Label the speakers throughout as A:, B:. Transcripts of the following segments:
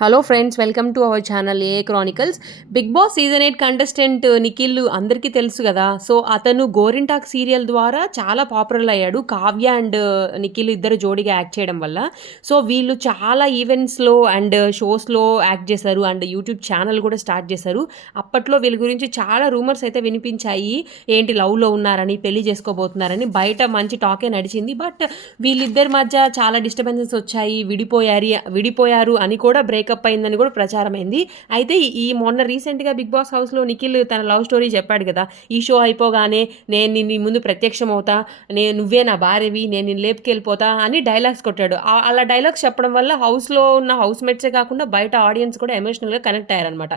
A: Hello friends welcome to our channel A chronicles big boss season eight contestant Nikhil అందరికీ తెలుసు కదా? So అతను గోరింటాక్ serial ద్వారా చాలా పాపులర్ అయ్యాడు. కావ్య అండ్ uh, నిఖిల్ ఇద్దరు జోడిగా యాక్ట్ చేయడం వల్ల. సో వీళ్ళు చాలా ఈవెంట్స్లో అండ్ షోస్లో యాక్ట్ చేశారు. అండ్ యూట్యూబ్ ఛానల్ కూడా స్టార్ట్ చేశారు. అప్పట్లో వీళ్ళ గురించి చాలా రూమర్స్ అయితే వినిపించాయి. ఏంటి లవ్లో ఉన్నారని పెళ్ళి చేసుకోబోతున్నారని బయట మంచి టాకే నడిచింది. బట్ వీళ్ళిద్దరి మధ్య చాలా డిస్టర్బెన్సెస్ వచ్చాయి. విడిపోయారు విడిపోయారు అని కూడా బ్రేక్ బ్రేకప్ అయిందని కూడా ప్రచారం అయింది అయితే ఈ- మొన్న రీసెంట్గా బిగ్ బాస్ హౌస్లో నిఖిల్ తన లవ్ స్టోరీ చెప్పాడు కదా ఈ షో అయిపోగానే నేను నీ ముందు ప్రత్యక్షం అవుతా నేను నువ్వే నా భార్యవి నేను నేను లేపుకెళ్ళిపోతా అని డైలాగ్స్ కొట్టాడు. అలా డైలాగ్స్ చెప్పడం వల్ల హౌస్లో ఉన్న హౌస్ మేట్సే కాకుండా బయట ఆడియన్స్ కూడా ఎమోషనల్గా కనెక్ట్ అయ్యారనమాట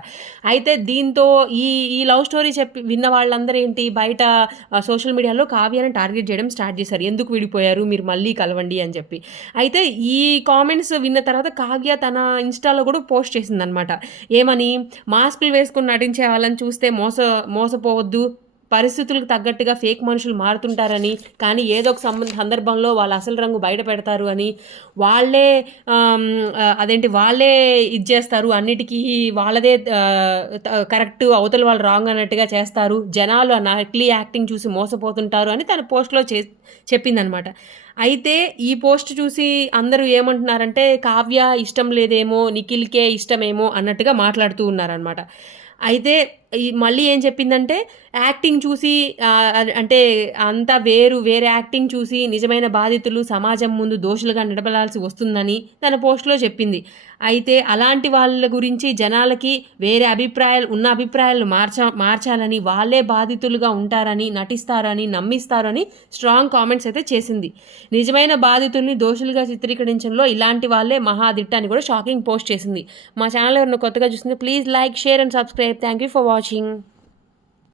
A: అయితే దీంతో ఈ ఈ లవ్ స్టోరీ చెప్పి విన్న వాళ్ళందరూ ఏంటి బయట సోషల్ మీడియాలో కావ్యాన్ని టార్గెట్ చేయడం స్టార్ట్ చేశారు. ఎందుకు విడిపోయారు మీరు మళ్ళీ కలవండి అని చెప్పి. అయితే ఈ కామెంట్స్ విన్న తర్వాత కావ్య తన ఇన్స్టాలో కూడా పోస్ట్ చేసిందనమాట ఏమని? మాస్కులు వేసుకుని నటించే వాళ్ళని చూస్తే మోస మోసపోవద్దు. పరిస్థితులకు తగ్గట్టుగా ఫేక్ మనుషులు మారుతుంటారని కానీ ఏదో ఒక సంబంధ సందర్భంలో వాళ్ళ అసలు రంగు బయట పెడతారు అని వాళ్ళే అదేంటి వాళ్ళే ఇది చేస్తారు. అన్నిటికీ వాళ్ళదే కరెక్ట్ అవతల వాళ్ళు రాంగ్ అన్నట్టుగా చేస్తారు. జనాలు ఆ నకిలీ యాక్టింగ్ చూసి మోసపోతుంటారు అని తన పోస్ట్లో చే చెప్పిందనమాట. అయితే ఈ పోస్ట్ చూసి అందరూ ఏమంటున్నారంటే కావ్య ఇష్టం లేదేమో నిఖిల్కే ఇష్టమేమో అన్నట్టుగా మాట్లాడుతూ ఉన్నారనమాట. అయితే మళ్ళీ ఏం చెప్పిందంటే యాక్టింగ్ చూసి అంటే అంతా వేరు వేరే యాక్టింగ్ చూసి నిజమైన బాధితులు సమాజం ముందు దోషులుగా నిలబడాల్సి వస్తుందని తన పోస్ట్లో చెప్పింది. అయితే అలాంటి వాళ్ళ గురించి జనాలకి వేరే అభిప్రాయాలు ఉన్న అభిప్రాయాలు మార్చ మార్చాలని వాళ్ళే బాధితులుగా ఉంటారని నటిస్తారని నమ్మిస్తారని స్ట్రాంగ్ కామెంట్స్ అయితే చేసింది. నిజమైన బాధితుల్ని దోషులుగా చిత్రీకరించడంలో ఇలాంటి వాళ్ళే మహాదిట్ట అని కూడా షాకింగ్ పోస్ట్ చేసింది. మా ఛానల్ ఎవరైనా కొత్తగా చూస్తుంది please like share and subscribe. Thank you for watching. 亲